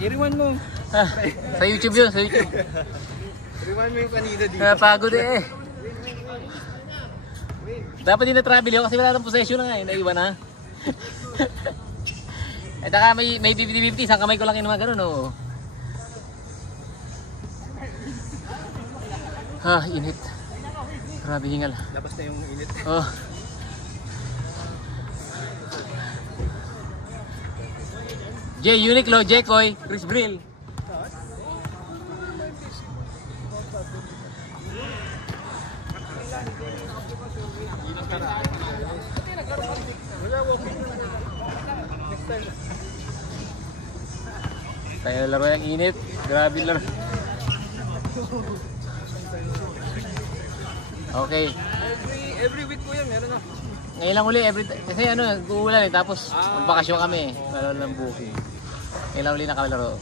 I-rewind mo. Sa YouTube yun, sa YouTube. I-rewind mo yung kanina dito. Napagod eh. Dapat din na-travel yun kasi wala ng possession na nga eh. Naiwan na. At saka may 50-50, isang kamay ko lang yung mga ganun, oh. Ha, init. Grabe hingal. Labas na yung init. Oh. Jay Uniqlo, Jekoy, Chris Brill. Kaya laro yung init. Grabe laro. Okay. Every week po yan, meron na. Ngayon lang uli, kasi ano, uulan eh, tapos magbakasyon kami eh. Lalo ng booking. Ngayon lang uli nakalaro.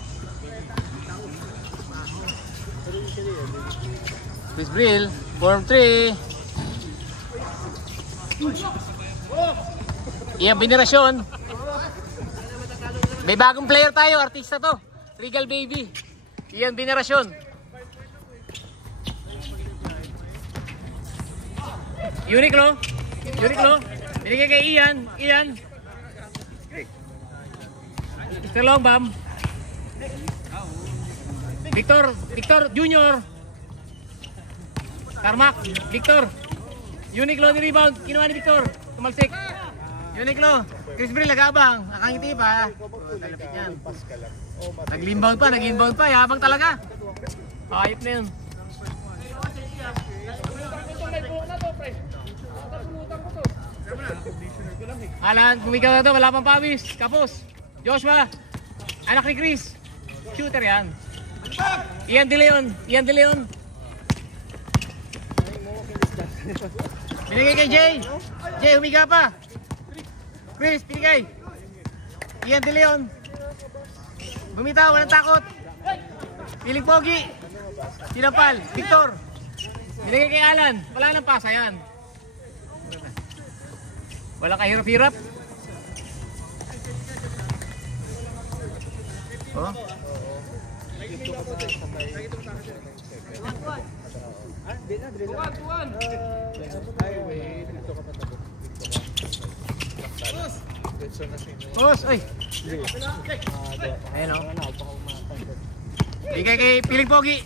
Chris Brill, form 3. Iyan, Venerasyon. May bagong player tayo, artista to. Regal Baby. Iyan, Venerasyon. Uniqlo. Binigay kay Ian. Mr. Longbam. Victor Junior. Tarmac, Victor. Uniqlo ni rebound, kinuha ni Victor. Tumalsik. Uniqlo, Chris Brill nag-abang. Nakangiti pa. Talapit yan. Nag-inbound pa. Yabang talaga. Ayop na yun. Alan, kumigaw na to, wala pang pawis. Kapos. Joshua, anak ni Chris. Shooter yan. Ian De Leon. Binigay kay Jay. Humiga pa. Chris, binigay. Ian De Leon. Bumitaw, walang takot. Piling pogi. Sinampal, Victor. Binigay kay Alan. Wala nang pasa yan. Wala kahirap-hirap. Oh. Boss, oy. Ayun oh. Bigay kay Piling Pogi.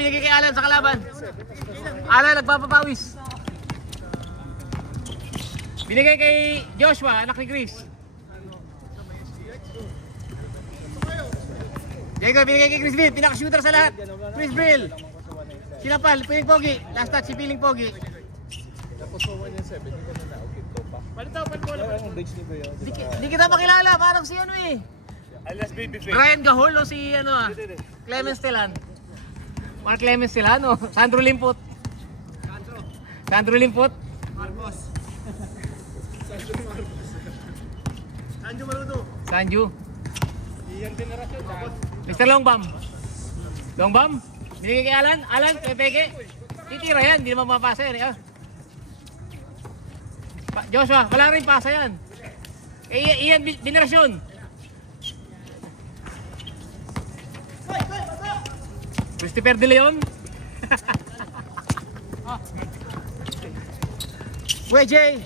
Binigay kay Alan sa kalaban. Alan nagpapapawis. Binigay kay Joshua, anak ni Chris. Jacob, binigay kay Chris Brill, pinaka-shooter sa lahat. Chris Brill. Sinapal, Piling Pogi. Last touch si Piling Pogi. Hindi kita makilala, parang si ano eh. Ryan Gahol o si ano ah. Clemens Telan. Mark Clemens Telan o. Sandro Limpot. Marcos. Sanju Marudo. Iyan Venerasyon. Mr. Longbam. Binigay kay Alan, Pepeke. Titira yan, hindi naman mapasa yan eh. Joshua, wala rin pasa yan. Iyan Venerasyon. Christopher De Leon. Jay.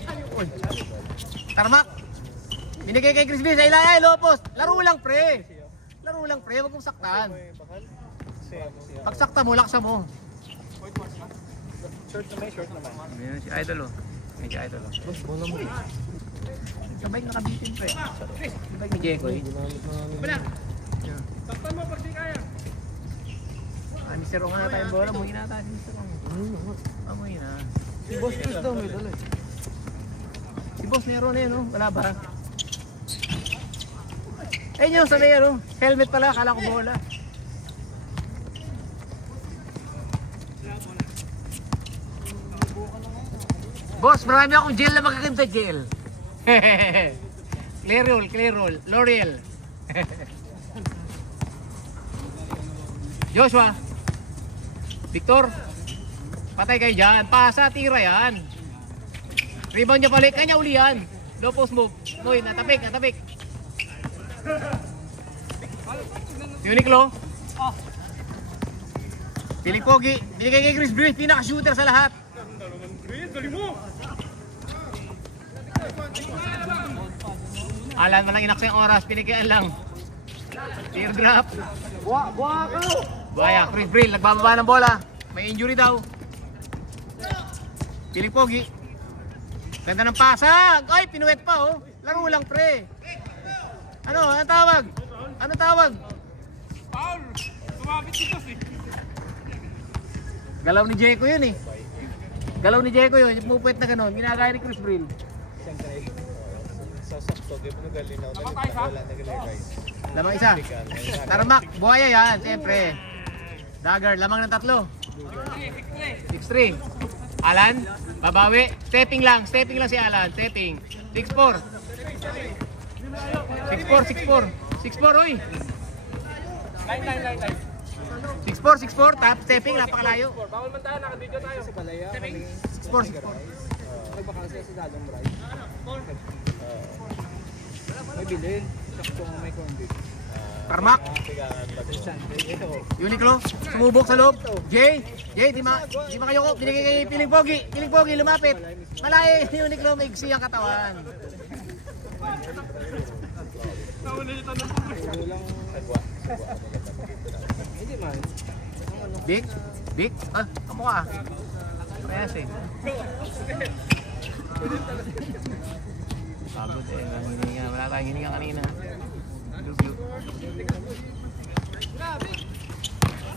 Tarmac. Binigay kay Chris Brill sa Ilaya, Lopos. Laro lang pre, wag mong saktan. Pagsakta mo, laksa mo. Short naman. Ayan si Idol oh. May Idol oh. Sabay nakabitin pre. Sabay ni Jekoy. Saktan mo pag di kaya. Mr. Ong na tayong bola, muhin na tayo si Mr. Ong. Muhin na. Si Boss Chris daw may dala. Si Boss Nero na yun, no? Wala ba? Ayun yung sabi ano, helmet pala, kala ko bola. Boss, marami akong gel na magaganda gel. Clear roll, L'Oreal. Joshua, Victor, patay kayo dyan, pasa, tira yan. Rebound niya balik, kanya uli yan. Low post move, Noy, natapik. Uniqlo. Piling pogi. Binigay kay Chris Breeze. Pinaka-shooter sa lahat. Alan, walang inaksayang oras. Pinigyan lang. Teardrop. Buha ka! Buhaya. Chris Breeze. Nagbababa ng bola. May injury daw. Piling pogi. Ganda ng pasag. Ay, pinuwet pa oh. Laro lang pre. Ano? Anong tawag? Ano tawag? Paul! Sumabit dito si. Galaw ni Jeko yun eh. Galaw ni Jeko yun. Yung pupuwet na gano'n. Ginagaya ni Chris Brill. Siyempre, sasakto. Kaya mo nagalin ako. Wala nagalagay. Lamang isa. Tarmac. Buhaya yan. Siyempre. Dagger. Lamang ng tatlo. 6-3. Alan. Babawi. Stepping lang. Stepping lang si Alan. Stepping. 6-4. 6-4. 6-4 oy. 6-4. Tap stepping. Napakalayo. Bawal man tayo, naka-video tayo. Sa palaya. 6-4. Nagbakansa si Dadong Bright. May bilhin. Sakto nga may convict. Tarmac. Ito. Uniqlo. Sumubok sa loob. Jay, di makayoko. Binigay kay Piling Pogi. Piling Pogi lumapit. Malayo yung Uniqlo. Maigsi ang katawan. Hindi man. Big. Ah, kamukha. Parehas eh. Sabot eh. Wala tayong hininga kanina.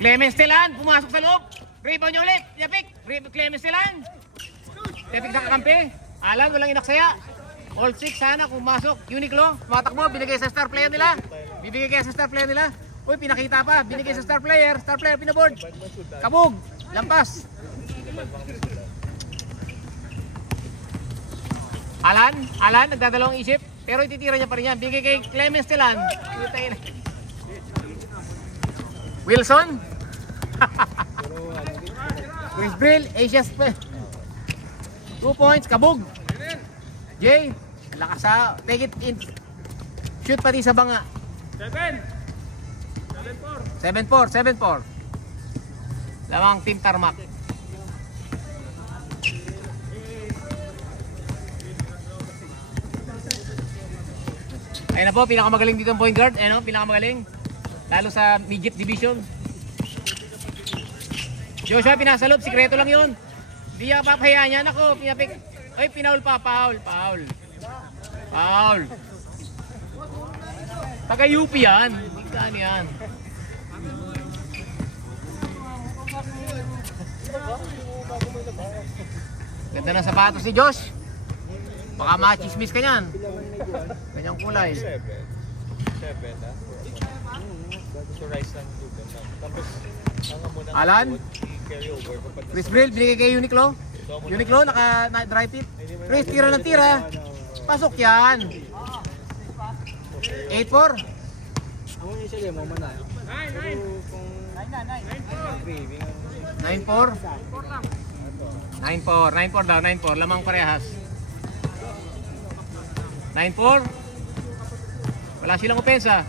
Clemens Telan, pumasok sa loob. Rebound niya ulit. Yapik. Clemens Telan. Yapik sa kakampi. Alan, walang inaksaya. All 6 sana pumasok. Uniqlo, tumatakbo. Binigay sa star player nila. Bibigay kaya sa star player nila. Uy, pinakita pa. Binigay sa star player. Star player pinaboard. Kabog. Lampas. Alan, nagdadalawang isip. Pero ititira niya pa rin yan. Bigay kay Clemens Telan. Wilson. Chris Brill. Asia's 2 points. Kabog. Jay. Lakas ha. Take it in. Shoot pati sa banga. 7-4. Lamang Team Tarmac. Ayun na po, pinakamagaling dito ang point guard. Ayun o, pinakamagaling. Lalo sa midget division. Joshua, pinasalot. Sikreto lang yun. Hindi niya papahayaan yan. Ako, pinapik. Ay, pinaul pa. Foul. Taga-UP yan. Hindi saan yan. Ganda ng sapatos ni Josh. Baka machismis ka niyan. Kanyang kulay. 7 na. So rice lang dito. Tapos, Alan. Chris Brill, binigay kay Uniqlo. Uniqlo, naka-dry fit. Chris, tira ng tira. Pasok yan. 8-4. Ako yung siya mo man. 9-4. 9-4 daw, 9-4. Lamang parehas. 9-4. Wala silang opensa.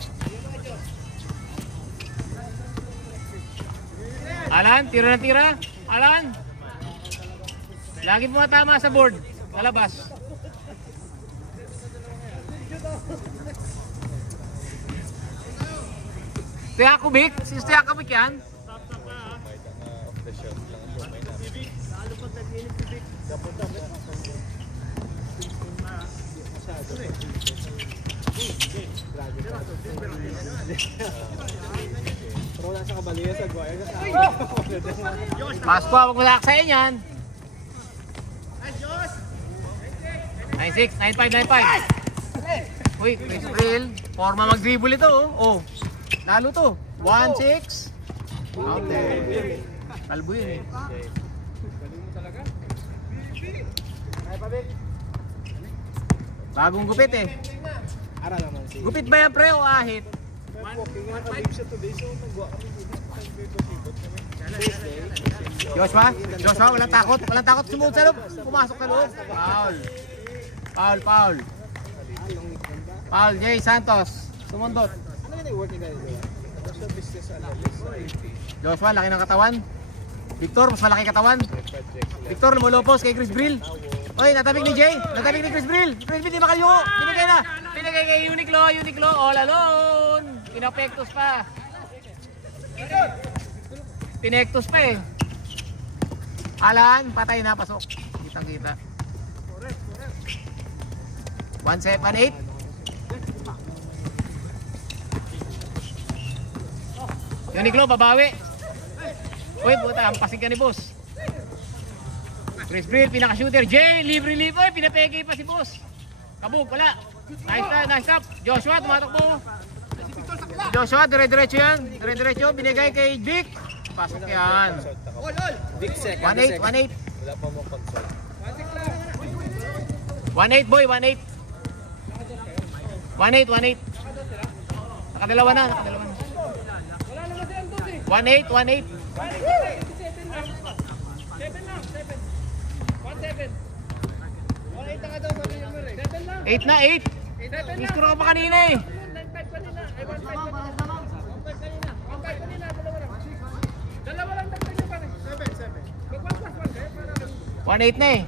Alan, tira ng tira. Alan. Lagi pumatama sa board. Lalabas. Stojakovic. Si Stojakovic yan. Pero wala sa kabaliya sa Guaya. Pasqua, wag mo laksayin yan. 9-6, 9-5. Uy, Chris Brill. Forma mag-dribble ito oh. Lalo to. 1-6. Out there. Kalbo yun eh. Bagong gupit eh. Ara naman si. Gupit ba yan pre o ahit? Joshua, walang takot. Walang takot sumuot sa loob. Pumasok sa loob. Foul. Jay Santos. Sumundot. Ano yung work ni Gary? Ano siya business analyst sa AP? Joshua, laki ng katawan. Victor, mas malaki katawan. Victor, lumulopos kay Chris Brill. Oy, natabig ni Jay. Natabig ni Chris Brill. Chris Brill, di makayuko. Binigay na. Binigay kay Uniqlo. Uniqlo, all alone. Pinapektos pa. Pinektos pa eh. Alan, patay na, pasok. Kitang-kita. 1-7-8. Uniqlo, babawi. Uy, puta, ang pasig ka ni boss. Chris Brill, pinaka-shooter. Jay, libre-libre. Uy, pinapeke pa si boss. Kabog, wala. Nice stop. Joshua, tumatakbo. Joshua, dire-diretso yan. Dire-diretso, binigay kay Dick. Pasok yan. Big sec. 1-8. Wala pa mo console. 1-8 boy, 1-8. 1-8. Nakadalawa na. 1-8. 8 na, 8. Iskuro ko pa kanina eh. 1-8 na eh.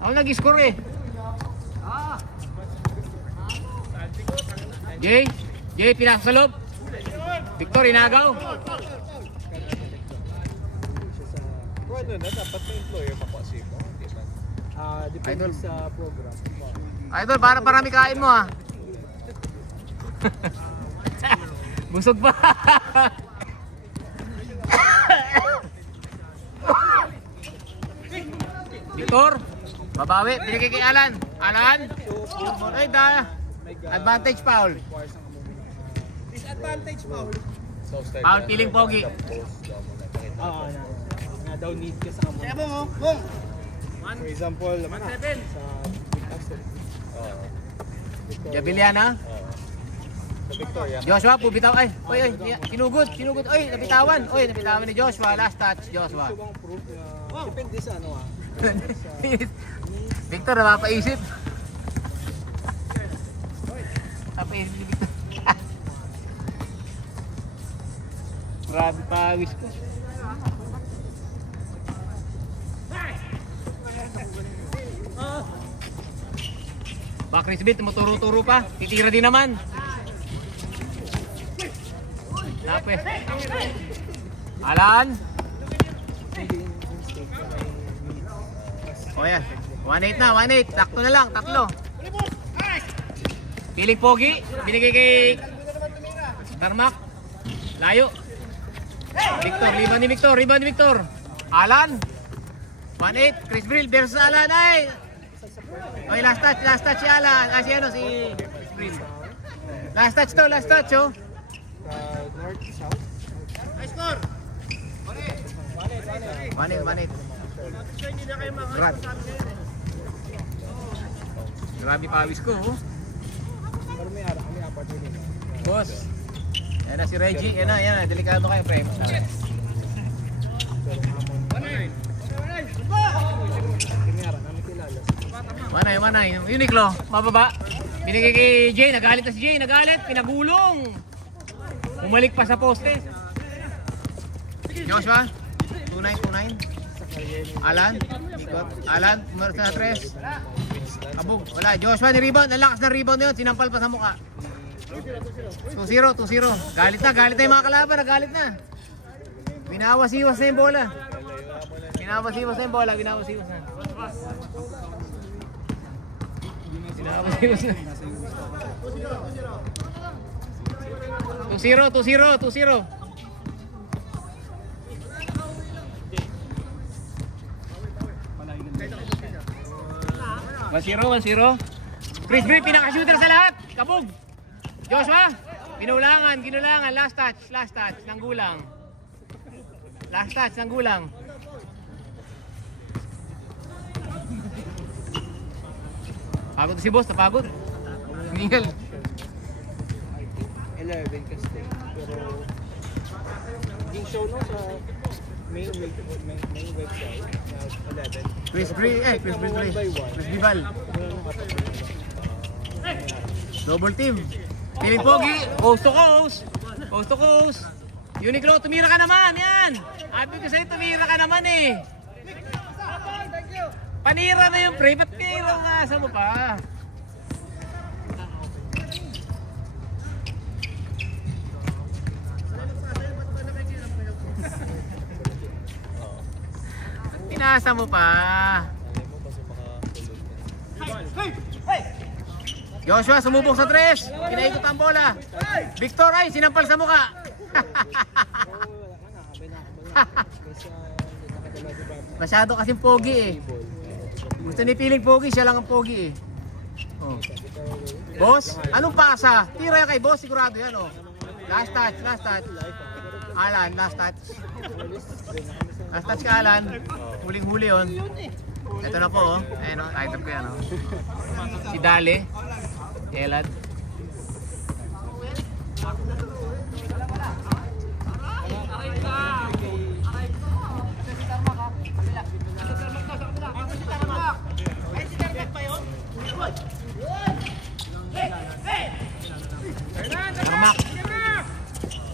Ako nag-score eh. Jay, pinasa sa loob. Victor, inagaw. Kung ano na, dapat na employer makuasip mo. Depende Idol. sa program. Idol, para parami kain mo ah. Busog pa. Victor, babawi, binigay kay Alan. Alan, ay advantage foul. Disadvantage foul. Foul, piling pogi. Oo, na daw need ka sa kamon. Sebo mo, bong. For example, naman sa big asset. Jabiliana. Sa Victoria. Joshua, pubitaw. Ay, sinugod. Oy, nabitawan. Nabitawan ni Joshua. Last touch, Joshua. Gusto bang proof na depende sa ano ah. Victor, napapaisip. Napapaisip ni Victor. Grabe pawis ko. Ba, Chris Bit, tumuturo-turo pa. Titira din naman. Tapos. Alan. O yan. 1-8 na, 1-8. Takto na lang, tatlo. Piling pogi. Binigay kay Tarmac. Layo. Victor, rebound ni Victor. Alan. 1-8. Chris Brill versus Alan. Ay. Okay, last touch si Alan. Si Chris Brill. Last touch oh. North, south. High score. 1-8. Grabe pawis ko oh. Pero may apat din. Boss. Yan na si Reggie. Yan na. Delikado kayo, pre. Manay. Uniqlo. Mababa. Binigay kay Jay. Nagalit na si Jay. Pinagulong. Umalik pa sa poste. Joshua. 2-9. Alan. Pumarot na 3. Abog. Wala. Joshua ni rebound. Ang lakas ng rebound na yun. Sinampal pa sa mukha. 2-0. Galit na yung mga kalaban. Nagalit na. Binawasiwas na yung bola. Binawasiwas na. 2-0. 1-0. Chris Brill, pinaka-shooter sa lahat. Kabog. Joshua, ginulangan. Last touch ng gulang. Pagod si boss, napagod. Miguel. 11 kasi. Pero yung show no sa main website na 11. Chris Brill. Chris Bibal. Double team. Piling pogi. Coast to coast. Coast to coast. Uniqlo, tumira ka naman. Yan. Sabi ko sa'yo, tumira ka naman eh. Panira na yung pre. Ba't panira nga sa mo pa? Pinasa mo pa. Joshua sumubok sa tres. Pinaikot ang bola. Victor ay sinampal sa mukha. Masyado kasing pogi eh. Gusto ni Piling pogi, siya lang ang pogi eh. Oh. Boss, anong pasa? Tira kay boss, sigurado yan oh. Last touch, last touch. Alan, last touch. Last touch ka Alan. Huling-huli yun. Ito na po oh. Ayun oh, item ko yan oh. Si Dale. Elad.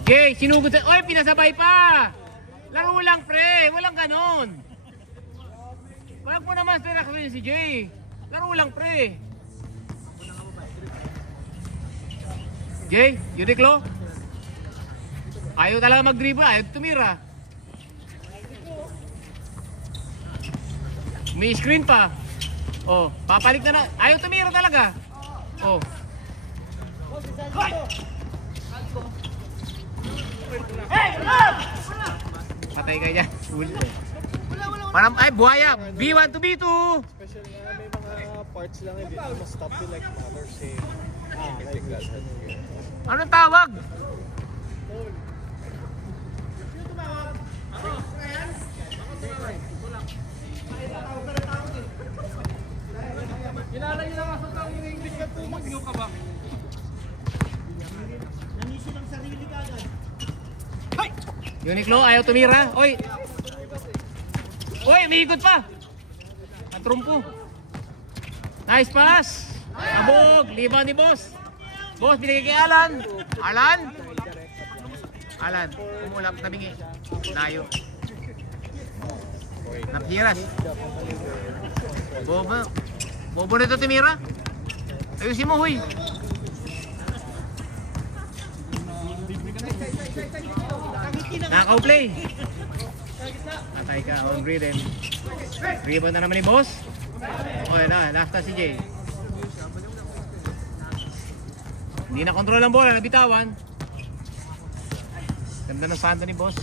Okay, sinugod sa... Oy, pinasabay pa! Laro lang, pre! Walang ganon! Walang po naman sa reaction si Jay. Laro lang, pre! Jay, Uniqlo? Ayaw talaga mag-dribble, ayaw tumira. May screen pa. Oh, papalik na na. Ayaw tumira talaga. Oh. Patay ka dyan. Parang, ay, buhaya. B1 to B2. Especially may mga parts lang hindi na stop to like others say. Anong tawag? Kinalay lang ako sa English ka tumagyo ka ba? Nanisin ang sarili ka agad. Uniqlo, ayaw tumira. Oy! Oy, may ikot pa! At trumpo. Nice pass! Abog! Liban ni boss. Boss, binigay kay Alan. Alan? Alan, umulap na bingi. Layo. Napiras. Bobo. Bobo na ito tumira. Ayusin mo, huy. Knockout play. Atay ka on rhythm. Rebound na naman ni boss. Okay na, last na si Jay. Hindi na control ang bola, nabitawan. Ganda ng santa ni boss.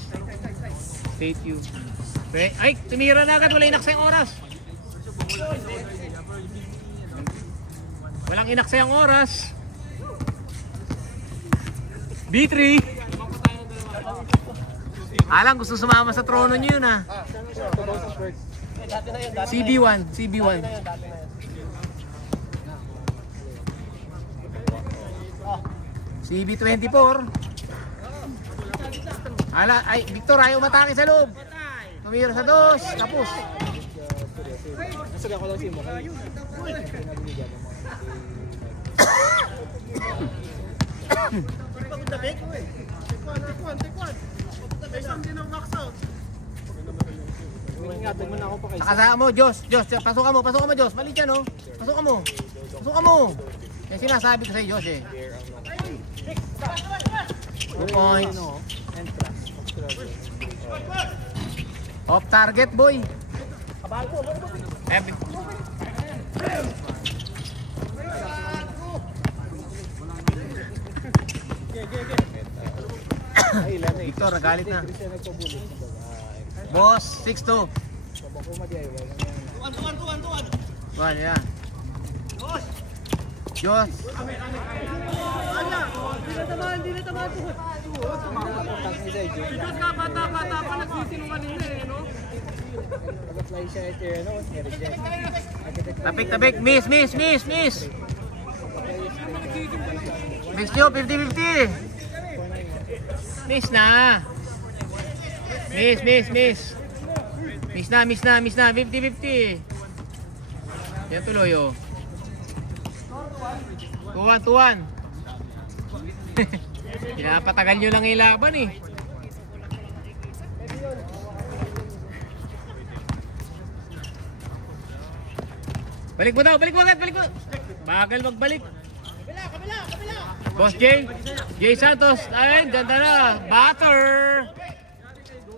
Stay tuned. Ay, tumira na agad, wala inaksayang oras. Walang inaksayang oras. B3. Alang gusto sumama sa trono niyo yun ah. CB1, CB1. CB24. Ala, ay Victor ayaw matake sa loob. Tumira sa dos, tapos. Nasaga ko lang si mo. Nakasama mo, Diyos, Diyos, pasukan mo, Diyos. Mali dyan, oh. Pasukan mo. Pasukan mo. Yan sinasabi ko sa'yo, Diyos, eh. 2 points. Off target, boy. Victor, nagalit na. Boss, 6-2. Tuan, ya. Diyos. Hindi na tamaan to. Diyos ka, bata-bata pa nagsisinungaling na eh, no? Tapik, miss. Miss nyo, 50-50. Miss na. Miss na, 50-50. Yan tuloy, oh. 2-1. Pinapatagal nyo lang ilaban eh. Balik mo daw, balik mo agad, balik mo. Bagal magbalik. Boss Jay Santos. Ay, ganda na.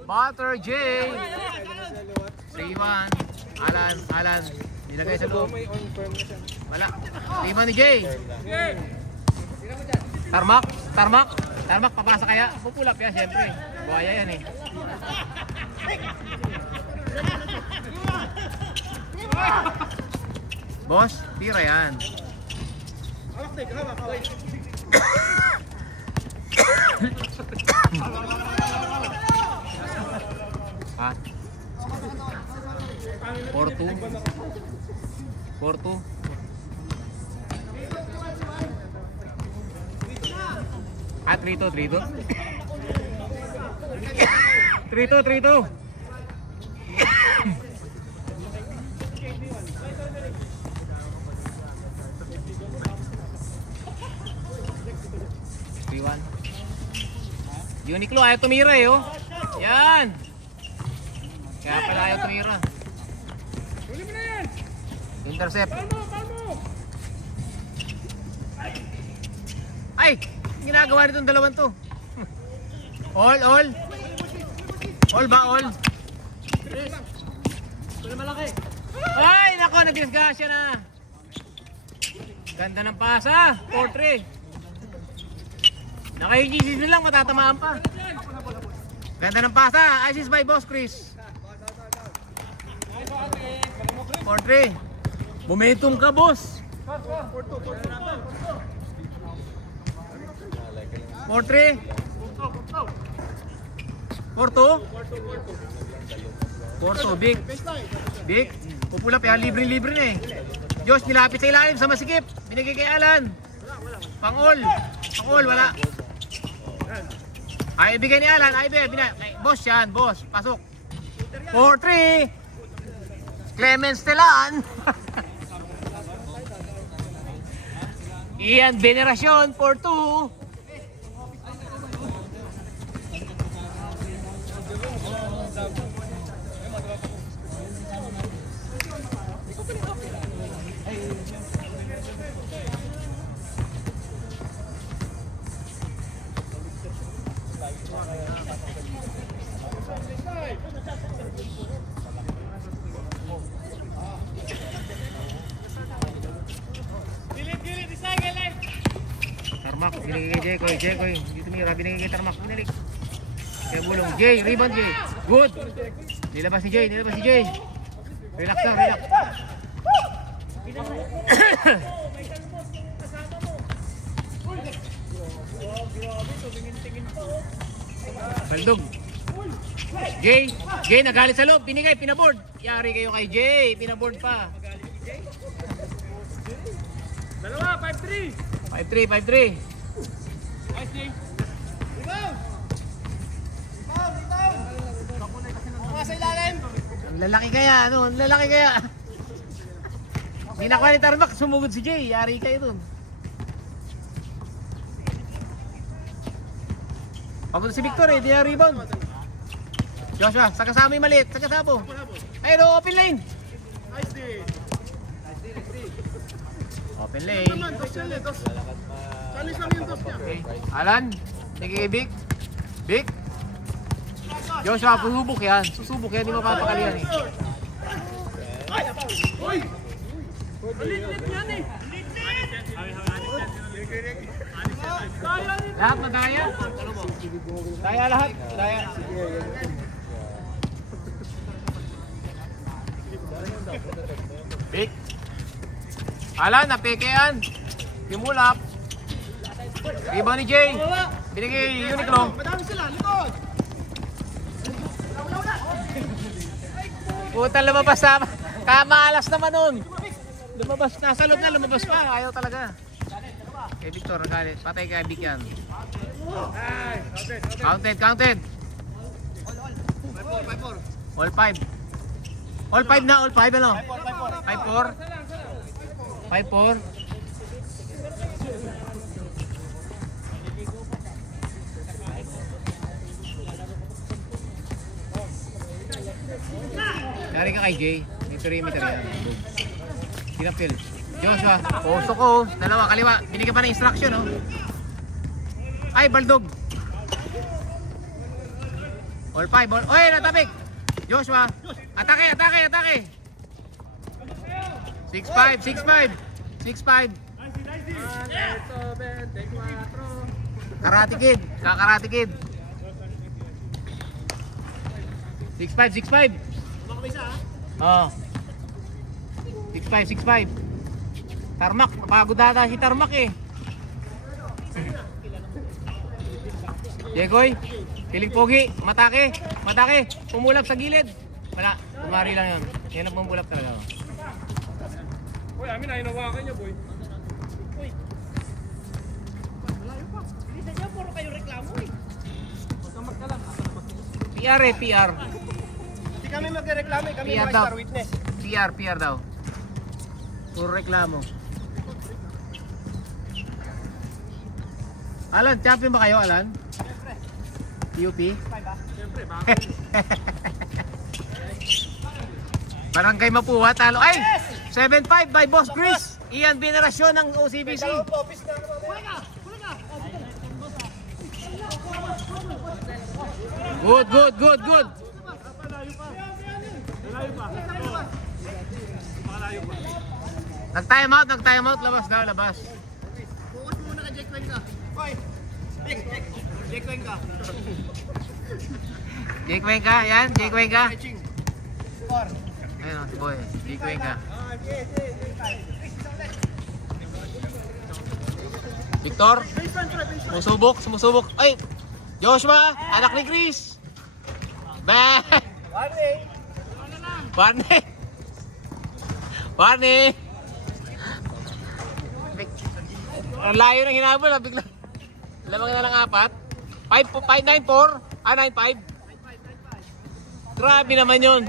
Butter Jay. 3-1. Alan. Nilagay sa loob. Wala. 3-1 ni Jay. Tarmak, papasa kaya? Pupulap yan, siyempre. Buhaya yan eh. Boss, tira yan. Ha? 4-2. Ah, 3-2. 3-2. Uniqlo ayaw tumira eh oh. Yan. Kaya pala ayaw tumira. Intercept. Ay! Ginagawa nitong dalawan to. All. All ba all? Ay! Nako, nag-disgasya na. Ganda ng pasa. 4-3. Naka-GCC lang, matatamaan pa. Ganda ng pasa. Assist by Boss Chris. 4-3. Momentum ka, boss. 4-3. 4-2. 4-2. Big. Pupulap yan. Libre na eh. Josh, nilapit sa ilalim sa masikip. Binigay kay Alan. Pang-all. Wala. Ay, bigay ni Alan. Boss yan, boss. Pasok. 4-3. Clemens Telan. Ian Veneracion. 4-2. Tarmak, binigay kay Jekoy. Dito mira, binigay kay Tarmak. Binilik. Kaya bulong. Jay, rebound Jay. Good. Nilabas si Jay. Relax lang, relax. Baldog. Jay, nagalit sa loob. Binigay, pinaboard. Yari kayo kay Jay. Pinaboard pa. 5-3. Ang lalaki kaya, ano? Ang lalaki kaya. Hindi nakuha ni Tarmac, sumugod si Jay. Yari kayo dun. Papunta si Victor eh, di na rebound. Joshua, sa kasama yung maliit, sa kasabo. Ayun o, open lane. Open lane. Okay. Alan, nagiging Vic. Vic. Joshua, susubok yan. Hindi mapapakalian eh. Lahat magaya? Kaya lahat? Kaya. Vic. Alan, napeke yan. Kimulap. Iba ni Jay. Binigay Uniqlo. Madami sila, likod! Puta, lumabas na. Kamalas naman nun. Lumabas, nasa loob na, lumabas pa. Ayaw talaga. Kay Victor, nagalit. Patay kay Vic yan. Counted. All 5. All 5 na, all 5 ano? 5-4. ka kay Jay. May perimeter yan. Pinapil. Joshua. Puso ko. Dalawa, kaliwa. Binigyan pa ng instruction, oh. Ay, baldog. All 5. Oy, natabik. Joshua. Atake, atake, atake. 6-5, 6-5. 6-5. Karate Kid. Kakarate Kid. 6-5, 6-5. Oh. 6-5, 6-5. Tarmac, napagod data si Tarmac eh. Jekoy, piling pogi, matake, matake, pumulap sa gilid. Wala, tumari lang yun. Yan ang pumulap talaga. Uy, amin ay nawakan niya, boy. Uy. Malayo pa. Bilisan niya, puro kayo reklamo eh. Magkamag ka lang. PR eh, PR. Hindi kami magreklamo, kami PR mga daw. star witness. PR daw. Puro reklamo. Alan, champion ba kayo, Alan? Siyempre. UP? Siyempre, bakit? Barangay Mapua, talo. Ay! 7-5 by Boss Chris. Ian Veneracion ng OCBC. Office na naman. Good, good, good, good. Nag-time out. Labas daw, labas. Focus muna ka, Jake Cuenca. Hoy! Jake Cuenca. Jake Cuenca, yan. Jake Cuenca. Catching. Score. Ayun, si boy. Jake Cuenca. Victor. Sumusubok. Ay! Joshua, anak ni Chris. Bah! Warning! Ang layo ng hinabol, bigla. Lamang na lang 4. 5-9-4. 9-5. Grabe naman yun.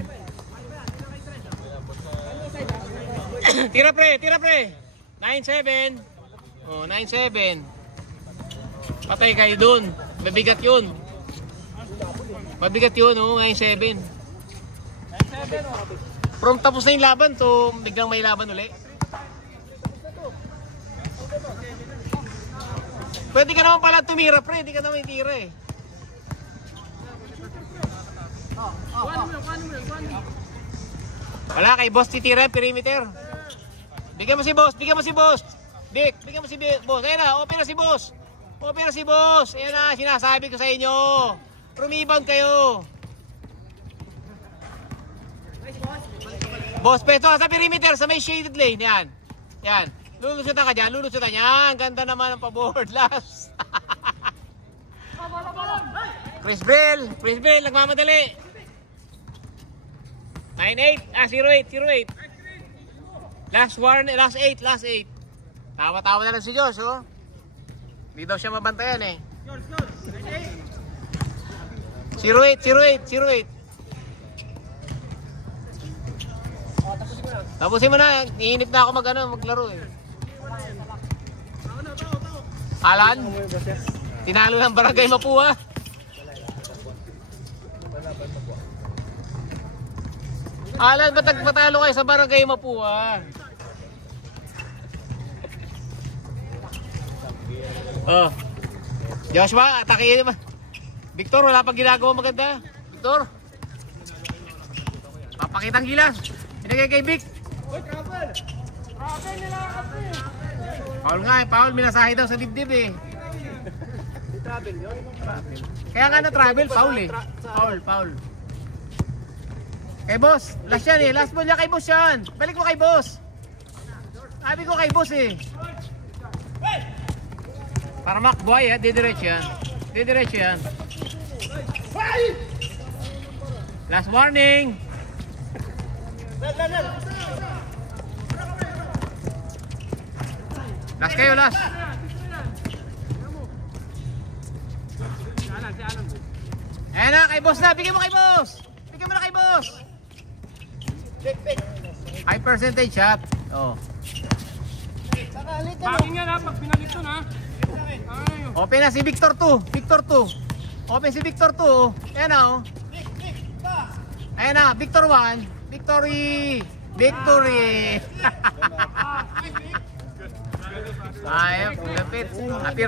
Tira pre. 9-7. Oh, 9-7. Patay kayo dun. Mabigat yun. Oh, 9-7. From tapos na yung laban to biglang may laban uli. Pwede ka naman pala tumira pre, hindi ka naman itira eh. Wala kay boss titira yung perimeter. Bigyan mo si boss. Dick, bigyan mo si boss. Ayun na, open na si boss. Ayun na, sinasabi ko sa inyo. Rumebound kayo. Boss, peto sa perimeter sa may shaded lane. Yan. Lulusutan ka dyan. Yan, ganda naman ang paboard. Last. Chris Bell, nagmamadali. 9-8, 0-8. Last 8. Tawa-tawa na lang si Josh, oh. Hindi daw siya mabantayan eh. 0-8. Tapusin mo na, iinip na ako maglaro eh. Alan, tinalo ng Barangay Mapua. Alan, ba't nagpatalo kayo sa Barangay Mapua? Oh. Joshua, atake naman. Victor, wala pang ginagawa maganda. Victor. Papakitang gilas. Pinagay kay Vic. Paul nga eh, Paul. Minasahe daw sa dibdib eh. Kaya nga na-travel, Paul eh. Paul. Kay boss, last yan eh. Last ball niya kay boss yan. Balik mo kay boss. Sabi ko kay boss eh. Para makbuhay eh, didiretso yan. Last warning. Last kayo, last. Ayan na, kay boss na. Bigyan mo kay boss. High percentage shot. Oh. Pagin yan ha, pag pinalit to na. Open na si Victor 2. Open si Victor 2. Ayan na, oh. Ayan na, Victor 1. Victory! Victory! Ayop, lapit. Apir.